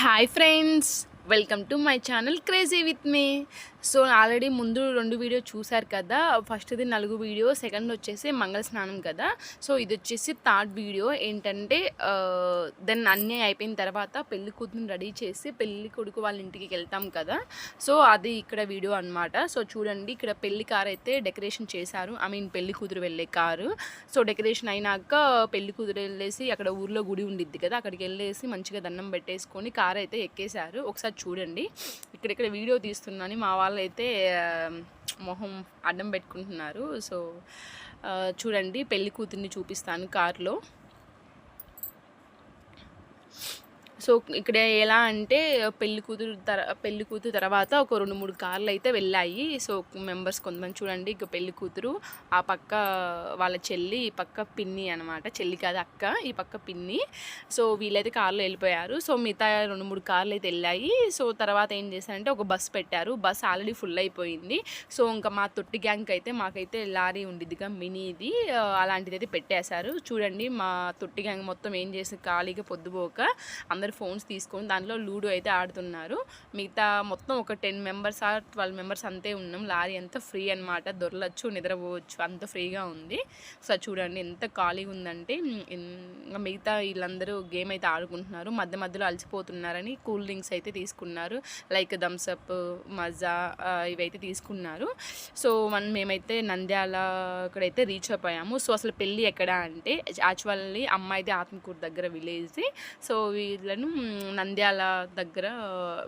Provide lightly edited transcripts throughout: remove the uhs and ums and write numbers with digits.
Hi friends, welcome to my channel crazy with me. So already ముందు 2 video చూశారు కదా. ఫస్ట్ది నలుగు వీడియో, సెకండ్ వచ్చేసి మంగళ స్నానం కదా. సో ఇది వచ్చేసి థర్డ్ వీడియో. ఏంటంటే దెన్ అన్నీ అయిపోయిన తర్వాత పెళ్లి కూతురుని రెడీ చేసి పెళ్లి కొడుకు వాళ్ళ ఇంటికి వెళ్తాం కదా. సో అది ఇక్కడ వీడియో అనమాట. సో చూడండి, ఇక్కడ పెళ్లి కార్ అయితే డెకరేషన్ చేశారు. పెళ్లి కూతురు వెళ్ళే కారు. సో డెకరేషన్ అయినాక పెళ్లి కూతురు వెళ్ళేసి అక్కడ ఊర్లో గుడి ఉండిద్ది కదా, అక్కడికి వెళ్ళేసి మంచిగా దండం పెట్టేసుకొని కార్ అయితే ఎక్కేశారు. ఒకసారి చూడండి, ఇక్కడ వీడియో తీస్తున్నాను. మా వాళ్ళు అయితే మొహం అడ్డం పెట్టుకుంటున్నారు. సో చూడండి, పెళ్లి కూతుర్ని చూపిస్తాను కారులో. సో ఇక్కడ ఎలా అంటే పెళ్లి కూతురు తర్వాత ఒక 2-3 కార్లు అయితే వెళ్ళాయి. సో మెంబర్స్ కొంతమంది చూడండి, ఇక పెళ్లి కూతురు, ఆ పక్క వాళ్ళ చెల్లి, ఈ పక్క పిన్ని అనమాట. చెల్లి కాదు అక్క, ఈ పక్క పిన్ని. సో వీళ్ళైతే కార్లో వెళ్ళిపోయారు. సో మిగతా 2-3 కార్లు అయితే వెళ్ళాయి. సో తర్వాత ఏం చేశారంటే ఒక బస్ పెట్టారు. బస్ ఆల్రెడీ ఫుల్ అయిపోయింది. సో ఇంకా మా తొట్టి గ్యాంగ్ అయితే మాకైతే లారీ ఉండిద్దిగా మినీది, అలాంటిది అయితే పెట్టేశారు. చూడండి, మా తొట్టి గ్యాంగ్ మొత్తం ఏం చేసి ఖాళీగా పొద్దుపోక అందరూ ఫోన్స్ తీసుకొని దాంట్లో లూడో అయితే ఆడుతున్నారు. మిగతా మొత్తం ఒక 10 మెంబర్స్ 12 మెంబర్స్ అంతే ఉన్నాం. లారీ అంతా ఫ్రీ అనమాట, దొరలచ్చు, నిద్రపోవచ్చు, అంత ఫ్రీగా ఉంది. సో చూడండి ఎంత ఖాళీగా ఉందంటే. మిగతా వీళ్ళందరూ గేమ్ అయితే ఆడుకుంటున్నారు. మధ్యలో అలసిపోతున్నారని కూల్ డ్రింక్స్ అయితే తీసుకున్నారు, లైక్ థమ్స్అప్, మజా ఇవైతే తీసుకున్నారు. సో మేమైతే నంద్యాల అక్కడైతే రీచ్ అయిపోయాము. సో అసలు పెళ్ళి ఎక్కడ అంటే యాక్చువల్లీ అమ్మాయిది ఆత్మకూరు దగ్గర విలేజ్. సో వీళ్ళను నంద్యాల దగ్గర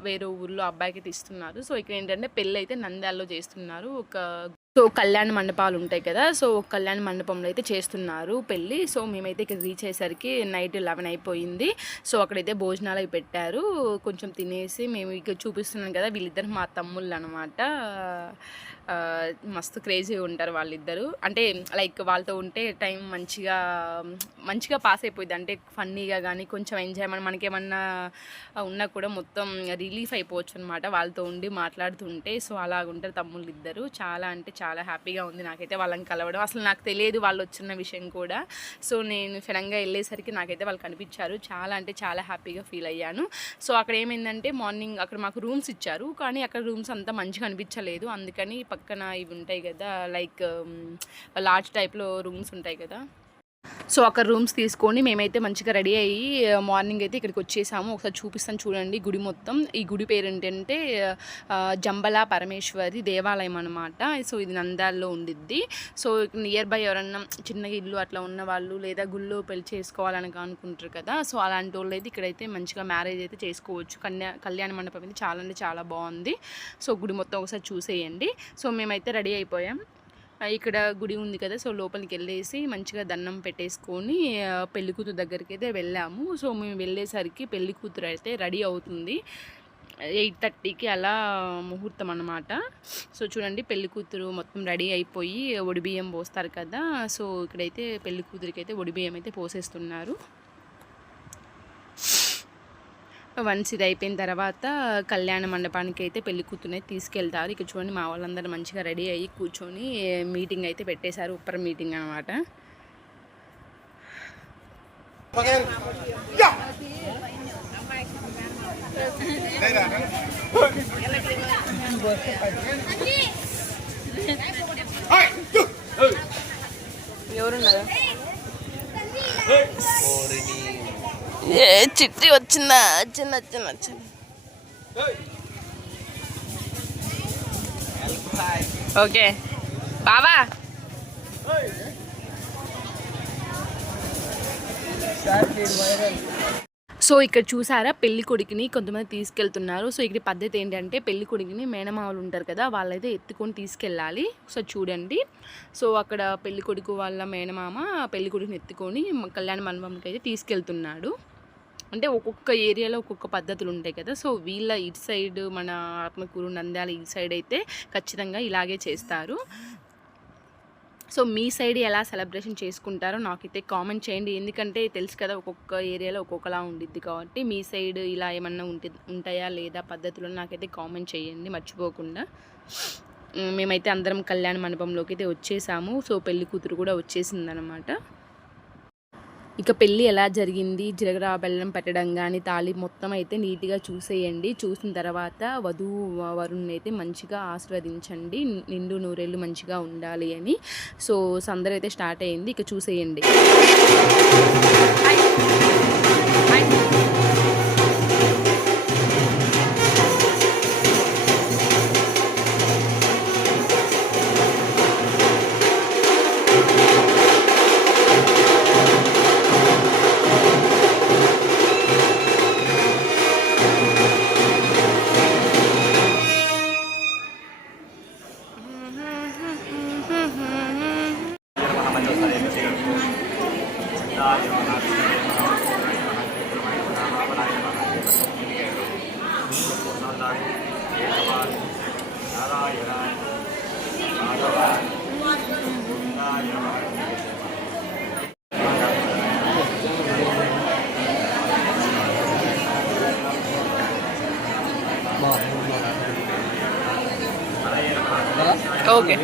వేరే ఊర్లో అబ్బాయికి తీస్తున్నారు. సో ఇక్కడ ఏంటంటే పెళ్ళి అయితే నంద్యాలలో చేస్తున్నారు. సో కళ్యాణ మండపాలు ఉంటాయి కదా, సో కళ్యాణ మండపంలో అయితే చేస్తున్నారు పెళ్ళి. సో మేమైతే ఇక్కడ రీచ్ అయ్యేసరికి నైట్ 11 అయిపోయింది. సో అక్కడైతే భోజనాలు అవి పెట్టారు. కొంచెం తినేసి మేము ఇక్కడ చూపిస్తున్నాం కదా, వీళ్ళిద్దరు మా తమ్ముళ్ళు అనమాట. మస్తు క్రేజీగా ఉంటారు వాళ్ళిద్దరు. అంటే లైక్ వాళ్ళతో ఉంటే టైం మంచిగా పాస్ అయిపోయింది. అంటే ఫన్నీగా కానీ కొంచెం ఎంజాయ్మెంట్, మనకేమన్నా ఉన్నా కూడా మొత్తం రిలీఫ్ అయిపోవచ్చు అనమాట వాళ్ళతో ఉండి మాట్లాడుతుంటే. సో అలాగుంటారు తమ్ముళ్ళు ఇద్దరు. చాలా అంటే చాలా హ్యాపీగా ఉంది నాకైతే వాళ్ళని కలవడం. అసలు నాకు తెలియదు వాళ్ళు వచ్చిన విషయం కూడా. సో నేను సడన్గా వెళ్ళేసరికి నాకైతే వాళ్ళు కనిపించారు. చాలా అంటే చాలా హ్యాపీగా ఫీల్ అయ్యాను. సో అక్కడ ఏమైందంటే మార్నింగ్ అక్కడ మాకు రూమ్స్ ఇచ్చారు, కానీ అక్కడ రూమ్స్ అంతా మంచిగా అనిపించలేదు. అందుకని పక్కన ఇవి ఉంటాయి కదా, లైక్ లాడ్జ్ టైప్లో రూమ్స్ ఉంటాయి కదా, సో అక్కడ రూమ్స్ తీసుకొని మేమైతే మంచిగా రెడీ అయ్యి మార్నింగ్ అయితే ఇక్కడికి వచ్చేసాము. ఒకసారి చూపిస్తాను చూడండి గుడి మొత్తం. ఈ గుడి పేరు ఏంటంటే జంబల పరమేశ్వరి దేవాలయం అనమాట. సో ఇది నంద్యాలలో ఉండిద్ది. సో నియర్ బై ఎవరన్నా చిన్నగా ఇల్లు అట్లా ఉన్న వాళ్ళు, లేదా గుళ్ళో పెళ్లి చేసుకోవాలని అనుకుంటారు కదా, సో అలాంటి వాళ్ళు అయితే ఇక్కడైతే మంచిగా మ్యారేజ్ అయితే చేసుకోవచ్చు. కళ్యాణ మండపం అయితే చాలా అంటే చాలా బాగుంది. సో గుడి మొత్తం ఒకసారి చూసేయండి. సో మేమైతే రెడీ అయిపోయాం. ఇక్కడ గుడి ఉంది కదా, సో లోపలికి వెళ్ళేసి మంచిగా దండం పెట్టేసుకొని పెళ్లి కూతురు దగ్గరికి అయితే వెళ్ళాము. సో మేము వెళ్ళేసరికి పెళ్లి కూతురు అయితే రెడీ అవుతుంది. 8:30కి అలా ముహూర్తం అన్నమాట. సో చూడండి, పెళ్లి కూతురు మొత్తం రెడీ అయిపోయి ఒడిబియ్యం పోస్తారు కదా, సో ఇక్కడైతే పెళ్లి కూతురికి అయితే ఒడిబియ్యం అయితే పోసేస్తున్నారు. వన్స్ ఇది అయిపోయిన తర్వాత కళ్యాణ మండపానికి అయితే పెళ్లి కూతురుని తీసుకెళ్తారు. ఇక్కడ చూడండి, మా వాళ్ళందరూ మంచిగా రెడీ అయ్యి కూర్చొని మీటింగ్ అయితే పెట్టేశారు. ఉప్పర్ మీటింగ్ అనమాట. ఎవరున్నారు? చిట్టి వచ్చిందా? వచ్చింది. ఓకే బావా. సో ఇక్కడ చూసారా, పెళ్లి కొడుకుని కొంతమంది తీసుకెళ్తున్నారు. సో ఇక్కడ పద్ధతి ఏంటంటే పెళ్లి కొడుకుని మేనమామలు ఉంటారు కదా, వాళ్ళైతే ఎత్తుకొని తీసుకెళ్ళాలి. సో చూడండి, సో అక్కడ పెళ్లి కొడుకు వాళ్ళ మేనమామ పెళ్లి కొడుకుని ఎత్తుకొని కళ్యాణ మండపంకి అయితే తీసుకెళ్తున్నాడు. అంటే ఒక్కొక్క ఏరియాలో ఒక్కొక్క పద్ధతులు ఉంటాయి కదా. సో వీళ్ళ ఇటు సైడ్, మన ఆత్మకూరు నంద్యాల ఈ సైడ్ అయితే ఖచ్చితంగా ఇలాగే చేస్తారు. సో మీ సైడ్ ఎలా సెలబ్రేషన్ చేసుకుంటారో నాకైతే కామెంట్ చేయండి. ఎందుకంటే తెలుసు కదా, ఒక్కొక్క ఏరియాలో ఒక్కొక్కలా ఉండిద్ది. కాబట్టి మీ సైడ్ ఇలా ఏమన్నా ఉంటాయా లేదా పద్ధతులు నాకైతే కామెంట్ చేయండి మర్చిపోకుండా. మేమైతే అందరం కళ్యాణ మండపంలోకి అయితే వచ్చేసాము. సో పెళ్లి కూతురు కూడా వచ్చేసిందనమాట. ఇక పెళ్ళి ఎలా జరిగింది, జీలకర్ర బెల్లం పెట్టడం కానీ, తాళి మొత్తం అయితే నీట్‌గా చూసేయండి. చూసిన తర్వాత వధువు, వరుణ్ణి అయితే మంచిగా ఆశీర్వదించండి. నిండు నూరేళ్ళు మంచిగా ఉండాలి అని. సో, సందడైతే స్టార్ట్ అయింది. ఇక చూసేయండి. ఓకే.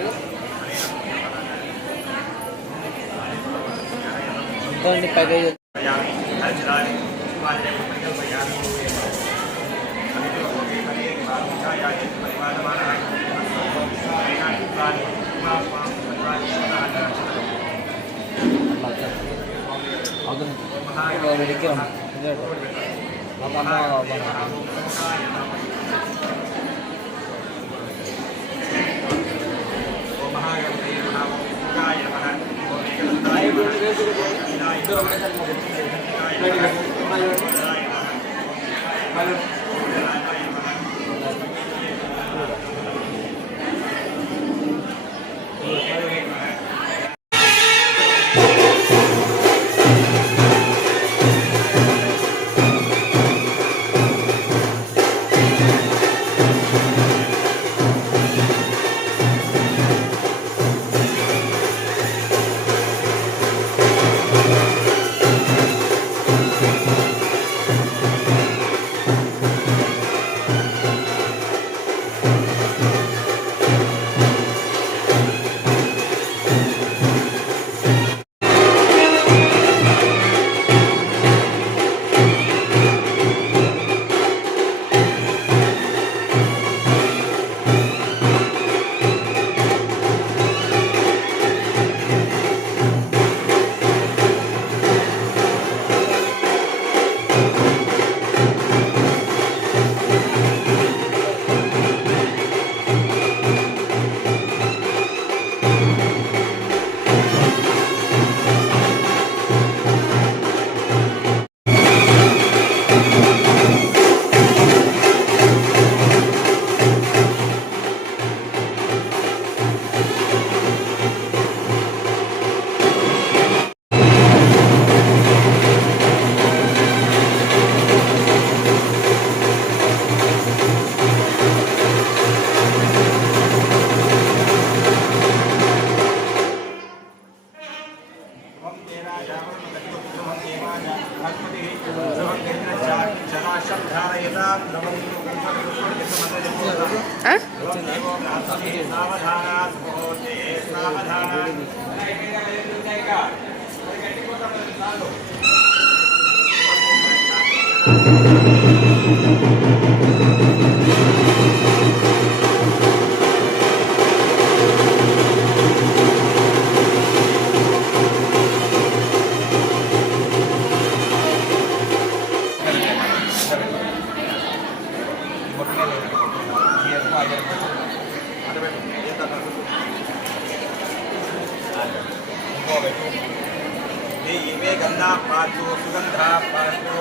गंधा पाचो सुगंधा पाचो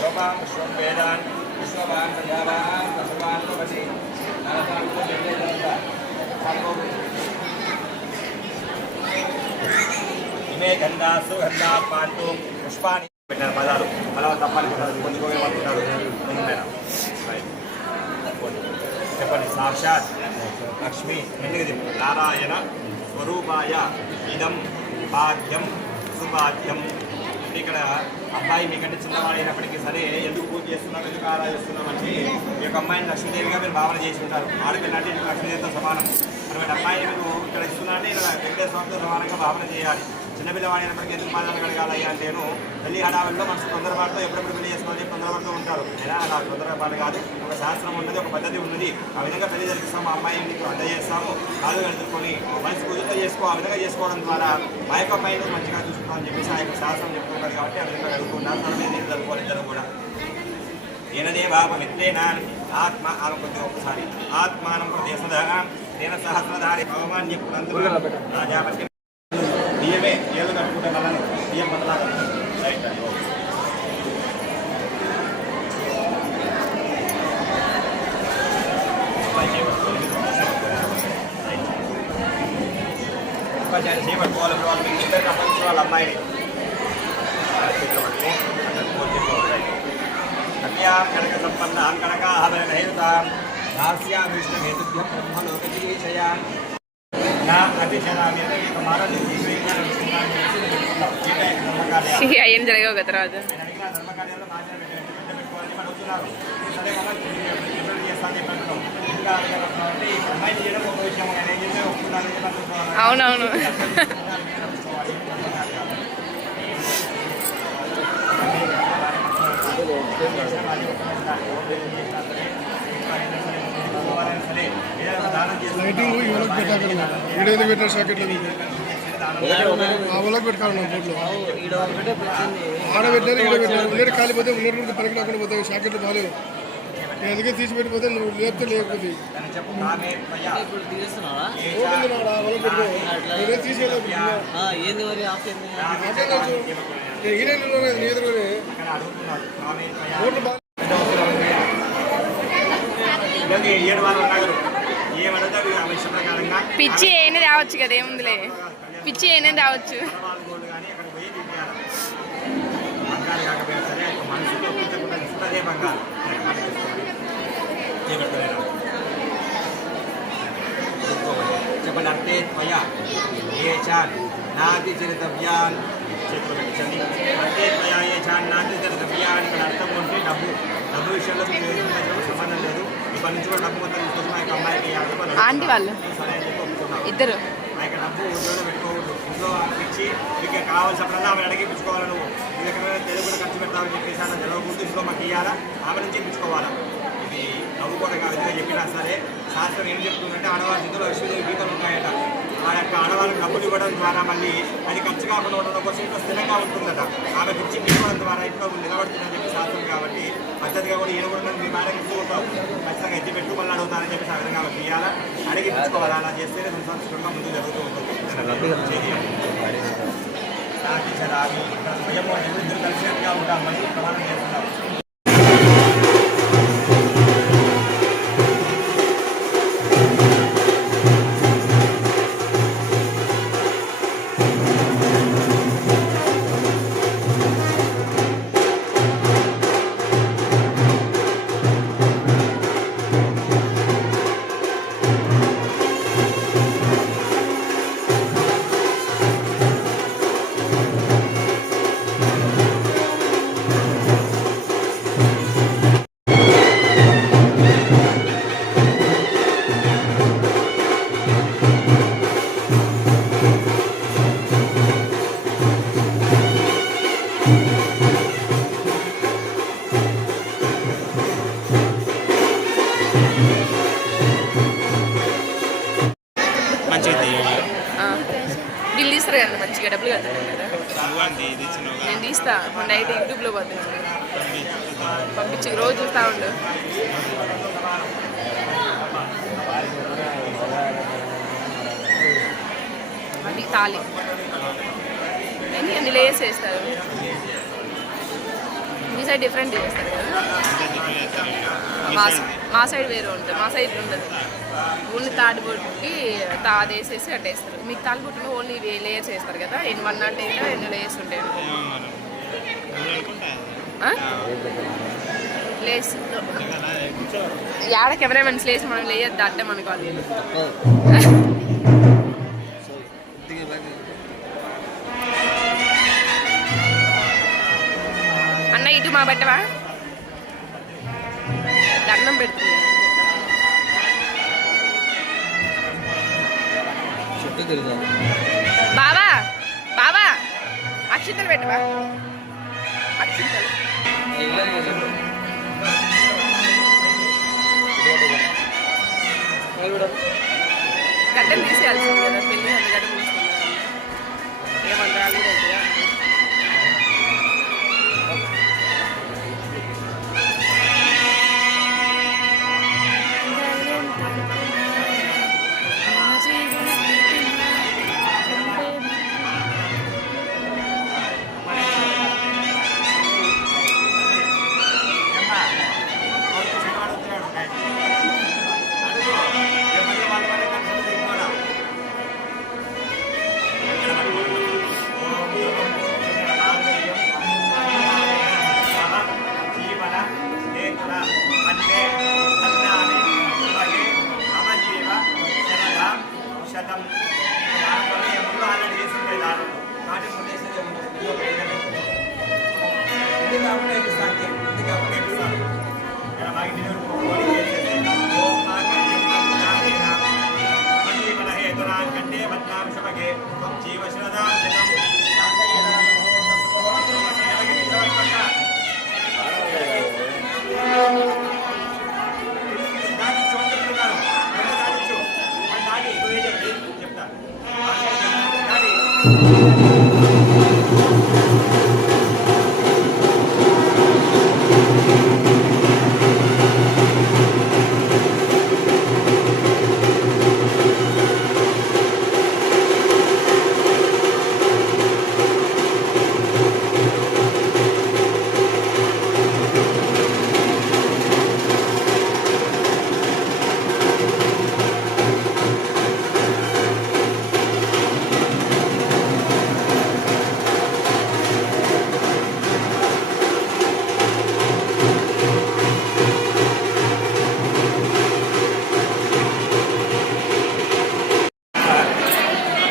योगां श्वेदान विश्ववान प्रजावान पशुवान वसी नारदान को देते जाता सातो इमे गंधा सुगंधा पाचो पुष्पानि పెట్టారు పదాలు అలా తప్పాలి కొంచెం ఏమంటున్నారు చెప్పండి సాక్షాత్ లక్ష్మి ఎందుకు నారాయణ స్వరూపాయ ఇదం భాగ్యం సుభాగ్యం. ఇక్కడ అబ్బాయి మీకంటే చిన్నవాడైనప్పటికీ సరే ఎందుకు పూజ చేస్తున్నాం, ఎందుకు ఆరాధిస్తున్నాం అంటే ఈ యొక్క అమ్మాయిని లక్ష్మీదేవిగా మీరు భావన చేసి ఉంటారు. ఆడపిల్ల అంటే లక్ష్మీదేవితో సమానం. అటువంటి అమ్మాయి మీరు ఇక్కడ ఇస్తున్నా అంటే ఇలా వెంకటేశ్వర స్వామితో సమానంగా భావన చేయాలి. చిన్న చిన్నపిల్లవాడి మనకి ఎందుకు బాధలు కలగాలి అంటేను పెళ్లి హడావిల్లో మనసు తొందరపాటుతో ఎప్పుడెప్పుడు పెళ్లి చేసుకోవాలి తొందరపడుతూ ఉంటారు. ఎలా అలా తొందరపాటు కాదు, ఒక శాస్త్రం ఉన్నది, ఒక పద్ధతి ఉన్నది. ఆ విధంగా పెళ్లి జరిపిస్తాము, అమ్మాయిని నీకు అందజేస్తాము, కాదు ఎదుర్కొని మనసు కుదురుతో ఆ విధంగా చేసుకోవడం ద్వారా మా యొక్క అమ్మాయిని మంచిగా చూసుకుంటామని చెప్పేసి ఆ యొక్క శాస్త్రం చెప్తున్నారు. కాబట్టి ఆ విధంగా అడుగుతున్నారు. తనని జరుపుకోవాలి ఇద్దరు కూడా. ఏనదేవాపమిత్రేణ ఆత్మ ఆలోకొద్ది ఒకసారి ఆత్మానం ప్రదేశద తేన సహస్రధారి భగవాన్ రాజాపతి బియ్యమే ఏళ్ళు కట్టుకుంటే మళ్ళీ బియ్యం మొదలాగా రైట్ చేపట్టుకోవాలి. వాళ్ళు మీకు ఇద్దరు కప్పచ్చు వాళ్ళ అమ్మాయిని కన్యాం కనక సంపన్నాం కనకాభరణైరుతాం దాస్యాం విష్ణుహేతుభ్యం బ్రహ్మలోకజీవిషయాం నా అభిచరామి ఏం జరగవు కదా తర్వాత ధర్మకార్యాల్లో మాత్రం పెట్టుకోవాలని మనం వస్తున్నారు. సరే ఇంకా అమ్మాయిని చేయడం ఒక విషయం, నేను ఏం చేస్తే ఒప్పుకున్నాను. అవునవును. లైటింగ్ ఇవ్వలకు పెట్టాలి, వీడియో పెట్టారు సాకెట్లో వాళ్ళకి పెట్టుకోవాలి. బోట్లో ఆడ పెట్టారు, ఈడ పెట్టారు. ఉన్నట్టు కాలిపోతే ఉన్నట్టు పనికి రాకుండా పోతాయి. సాకెట్లు బాగాలేవు, నేను అందుకే తీసి పెట్టిపోతే నువ్వు లేపితే లేకపోతే తీసేది ఎదురుగానే ఓట్లు బాగా 7 వారాలు నగరు ఏమడుగుతారు ఆ విషయం ప్రకారంగా పిచ్చి ఏనేది రావచ్చు కదా, ఏముందిలే పిచ్చి ఏనేది రావచ్చు. కానీ అక్కడ పోయి తీయాలి. బంగారు కాకపోయినా సరే మనసులో కూర్చోకుండా ఇస్తుందే బంగారు చెప్పండి. అంటే త్వయ ఏ చాన్ నాది చరితవ్యాన్ చేతులు పెట్టించండి. అంటే త్వయ ఏ చాన్ నాది చరితవ్యాన్ ఇక్కడ అర్థం ఉంటే డబ్బు విషయంలో సంబంధం లేదు. ఇప్పటి నుంచి కూడా డబ్బు మొత్తం తీసుకొచ్చి మా యొక్క అమ్మాయికి ఆంటీ వాళ్ళు సరే అని చెప్పి ఒప్పుకున్నాం. ఇద్దరు ఆ యొక్క డబ్బు ఇంట్లో పెట్టుకోవద్దు. ఇంట్లో ఇచ్చి మీకు కావాల్సినప్పుడల్లా ఆమె అడిగిపించుకోవాలి. నువ్వు నీ దగ్గర తెలుగు కూడా ఖర్చు పెడతామని చెప్పేసి అలా జరగకూడదు. ఇంట్లో మాకు ఇవ్వాలా, ఆమె నుంచి ఇప్పించుకోవాలా. ఇది డబ్బు కూడా కాదు. చెప్పినా సరే శాస్త్రం ఏం చెప్తుందంటే ఆడవారి ఇందులో లక్ష్మీదేవి గీతలు ఉన్నాయట. ఆ యొక్క ఆడవాళ్ళకి డబ్బులు ఇవ్వడం ద్వారా మళ్ళీ అది ఖర్చు కాకుండా ఉండడం కోసం ఇంట్లో స్థిరంగా ఉంటుందట. ఆమె ఇచ్చి ఇవ్వడం ద్వారా ఇంట్లో నిలబడుతుందని చెప్పి శాస్త్రం. కాబట్టి పద్ధతిగా కూడా ఈయన కూడా మీ మేడం ఇచ్చుకుంటావు, ఖచ్చితంగా ఎత్తి పెట్టు మళ్ళీ అడుగుతానని చెప్పి ఆ విధంగా ఆమె తీయాలా, అడిగిపించుకోవాలా. అలా చేస్తేనే సంస్కృతంగా ముందు జరుగుతూ ఉంటుంది. ఇద్దరు కలిసినట్టుగా ఉంటాం, మళ్ళీ ప్రమాణం చేస్తున్నాం. బిల్ తీస్తారు కదా మంచిగా, డబ్బులు కట్టాను కదా. నేను తీస్తా నైట్ యూట్యూబ్లో పోతున్నాను, పంపించి రోజు చూస్తూ ఉండు. అది తాళి అన్ని లేయర్స్ వేస్తారు. మీ సైడ్ డిఫరెంట్ చేస్తారు కదా, మా సైడ్ వేరే ఉంటుంది. మా సైడ్ ఉండదు, ఓన్లీ తాడిబొట్టుకి అది వేసేసి కట్టేస్తారు. మీకు తాడిబొట్టులో ఓన్లీ లేయర్స్ వేస్తారు కదా. ఎన్ని 1 నాట్ 8 ఎన్ని లేయర్స్ ఉంటాయి లేస్. యాడ కెమెరా మెన్స్ లేసి మనం లేయర్ దాటే మనకు వాళ్ళు అన్న ఇటు మా బట్టవా దండం పెడుతుంది. బావా బావా పెట్టవా అక్షింతలు గడ్డలు తీసేయాల్సింది కదా పెళ్ళి అది గడ్డ తీసుకున్నాను ఏమంటారు కూడా అవుతుందా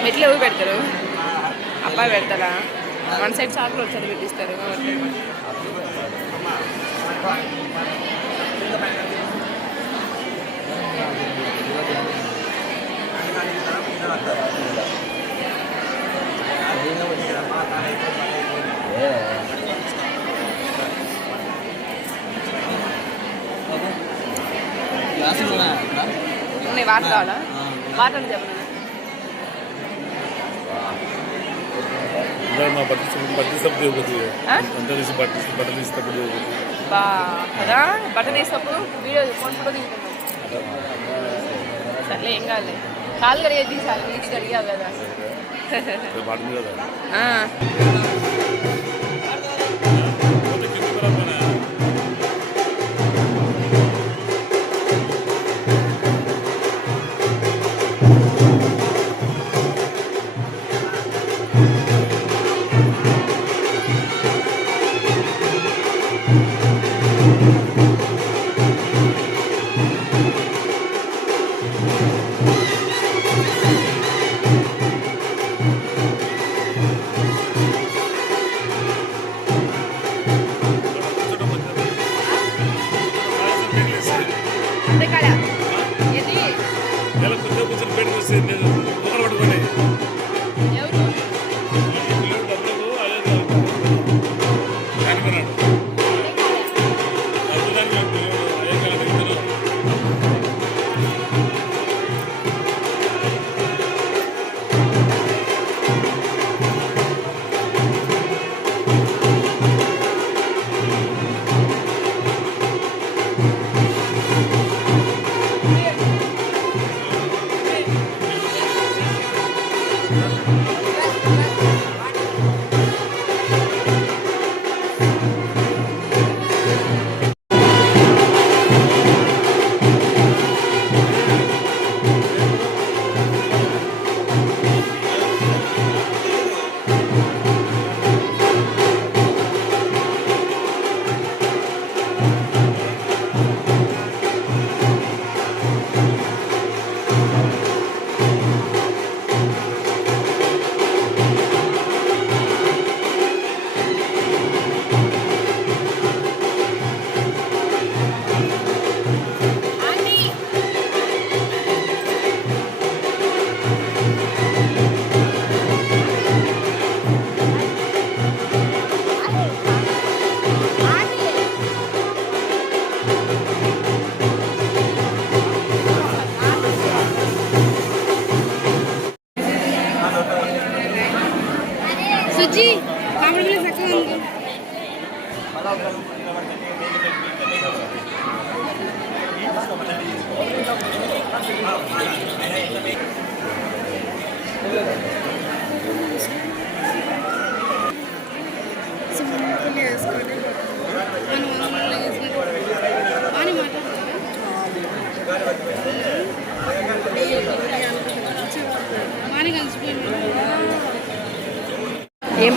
మెట్లు ఎవరు పెడతారు అబ్బాయి పెడతారా వన్ సైడ్ చాకులు వచ్చి పెట్టిస్తారు ఉన్నాయి వాటర్ కావాలా వాటర్ అని చెప్పను కదా బట్టలు తీసినప్పుడు వీడియో ఫోన్ కూడా తీసుకున్నాం సర్లే ఏం కాదు కాలు కడిగే తీసాలి నీకు కడిగావు కదా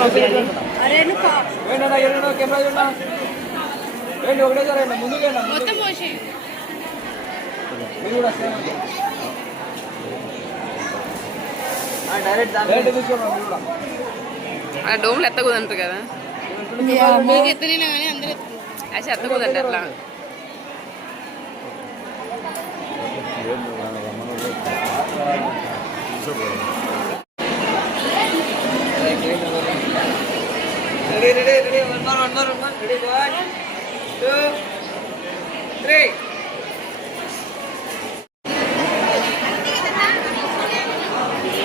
పంపించాలి. మొత్తం పోసి ఆ డోమ్లు ఎత్తకూదంటారు కదా, మీకు ఎత్తలేనా కానీ అందరూ అది ఎత్తకూదంట అట్లా.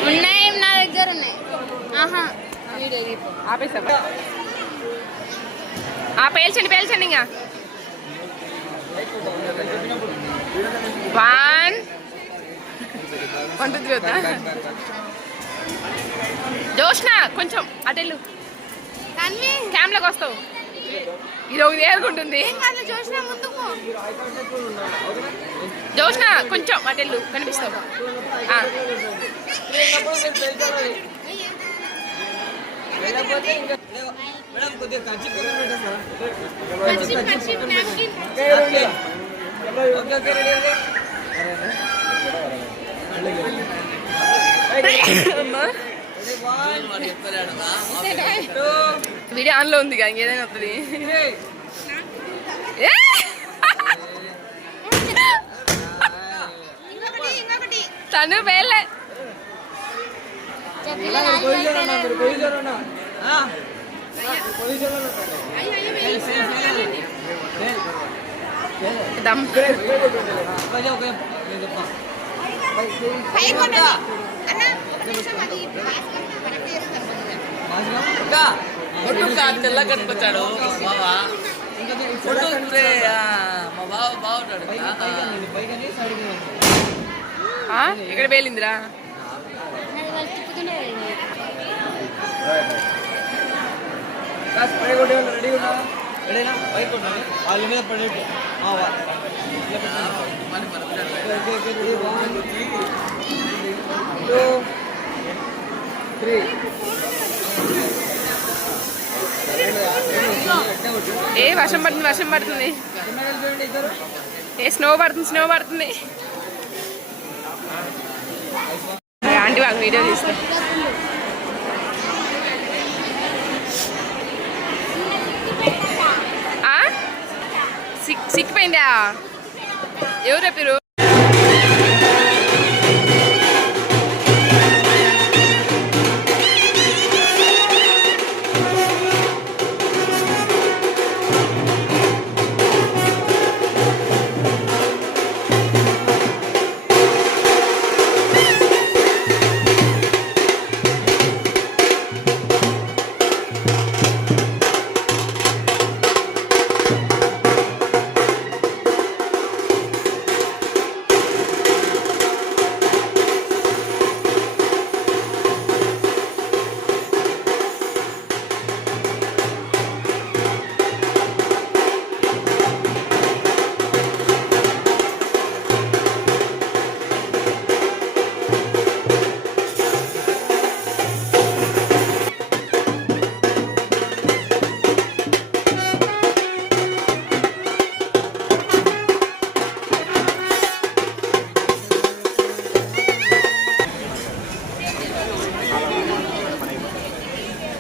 ఉన్నాయి నా దగ్గర ఉన్నాయి. ఆహా ఆపేసా, పేల్చండి పేల్చండి ఇంకా. 1 2 3 వద్దా? జోష్న కొంచెం అటెళ్ళు, క్యామ్లోకి వస్తావు. ఇది ఒకటి ఏరుకుంటుంది. జోష్న కొంచెం అటెళ్ళు, కనిపిస్తావు. వీడియో ఆన్లో ఉంది కదా, ఇంకేదైనా వస్తుంది. తను పేలే తెల్ల కనిపించాడు బావా, మా బావ బాగుంటాడు. ఇక్కడ పేలిందిరా. వాళ్ళ మీద పడేట్టు ఏ వర్షం పడుతుంది, వర్షం పడుతుంది. ఏ స్నో పడుతుంది, స్నో పడుతుంది. ఆంటీ వాళ్ళు వీడియో తీస్తారు. సిక్కిపోయిందా? ఎవరు చెప్పారు?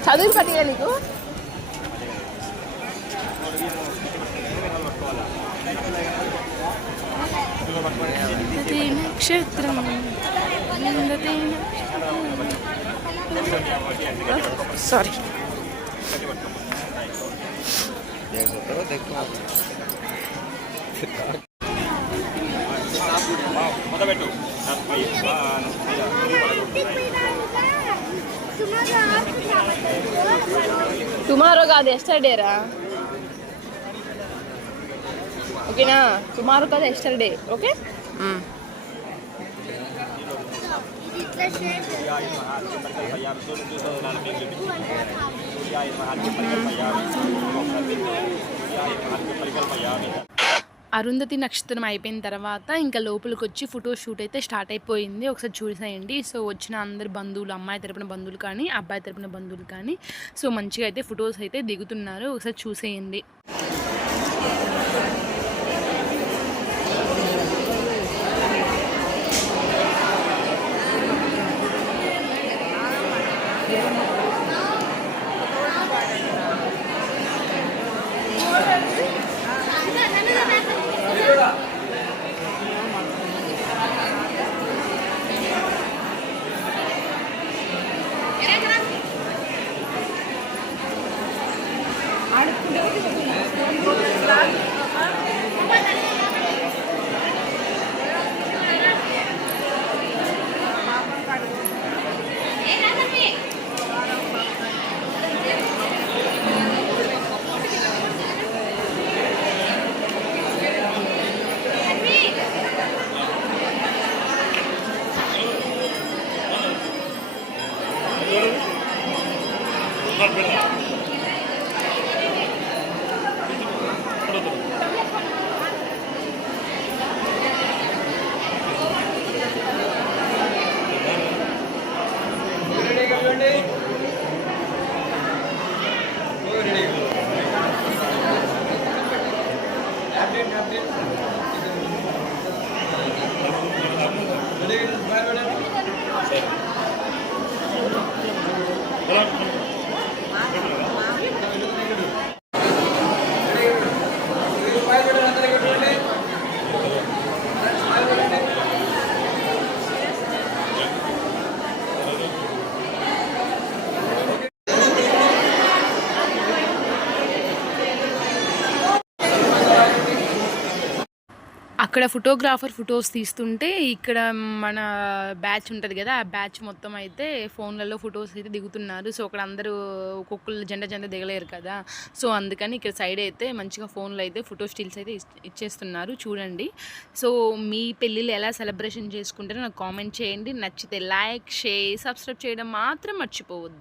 చదువు పట్టిగా నీకు? నక్షత్రం సారీ మొదలుపెట్టు. టుమారో కాదు, ఎస్టర్డేరా. ఓకేనా? టుమారో కాదు, ఎస్టర్డే. ఓకే. అరుంధతి నక్షత్రం అయిపోయిన తర్వాత ఇంకా లోపలికి వచ్చి ఫోటో షూట్ అయితే స్టార్ట్ అయిపోయింది. ఒకసారి చూసేయండి. సో వచ్చిన అందరు బంధువులు, అమ్మాయి తరపున బంధువులు కానీ అబ్బాయి తరపున బంధువులు కానీ సో మంచిగా అయితే ఫొటోస్ అయితే దిగుతున్నారు. ఒకసారి చూసేయండి. అక్కడ ఫోటోగ్రాఫర్ ఫొటోస్ తీస్తుంటే ఇక్కడ మన బ్యాచ్ ఉంటుంది కదా, ఆ బ్యాచ్ మొత్తం అయితే ఫోన్లలో ఫొటోస్ అయితే దిగుతున్నారు. సో అక్కడ అందరూ ఒక్కొక్కరు జెండ దిగలేరు కదా, సో అందుకని ఇక్కడ సైడ్ అయితే మంచిగా ఫోన్లో అయితే ఫోటో స్టిల్స్ అయితే ఇచ్చేస్తున్నారు. చూడండి. సో మీ పెళ్ళిళ్ళు ఎలా సెలబ్రేషన్ చేసుకుంటారో నాకు కామెంట్ చేయండి. నచ్చితే లైక్, షేర్, సబ్స్క్రైబ్ చేయడం మాత్రం మర్చిపోవద్దు.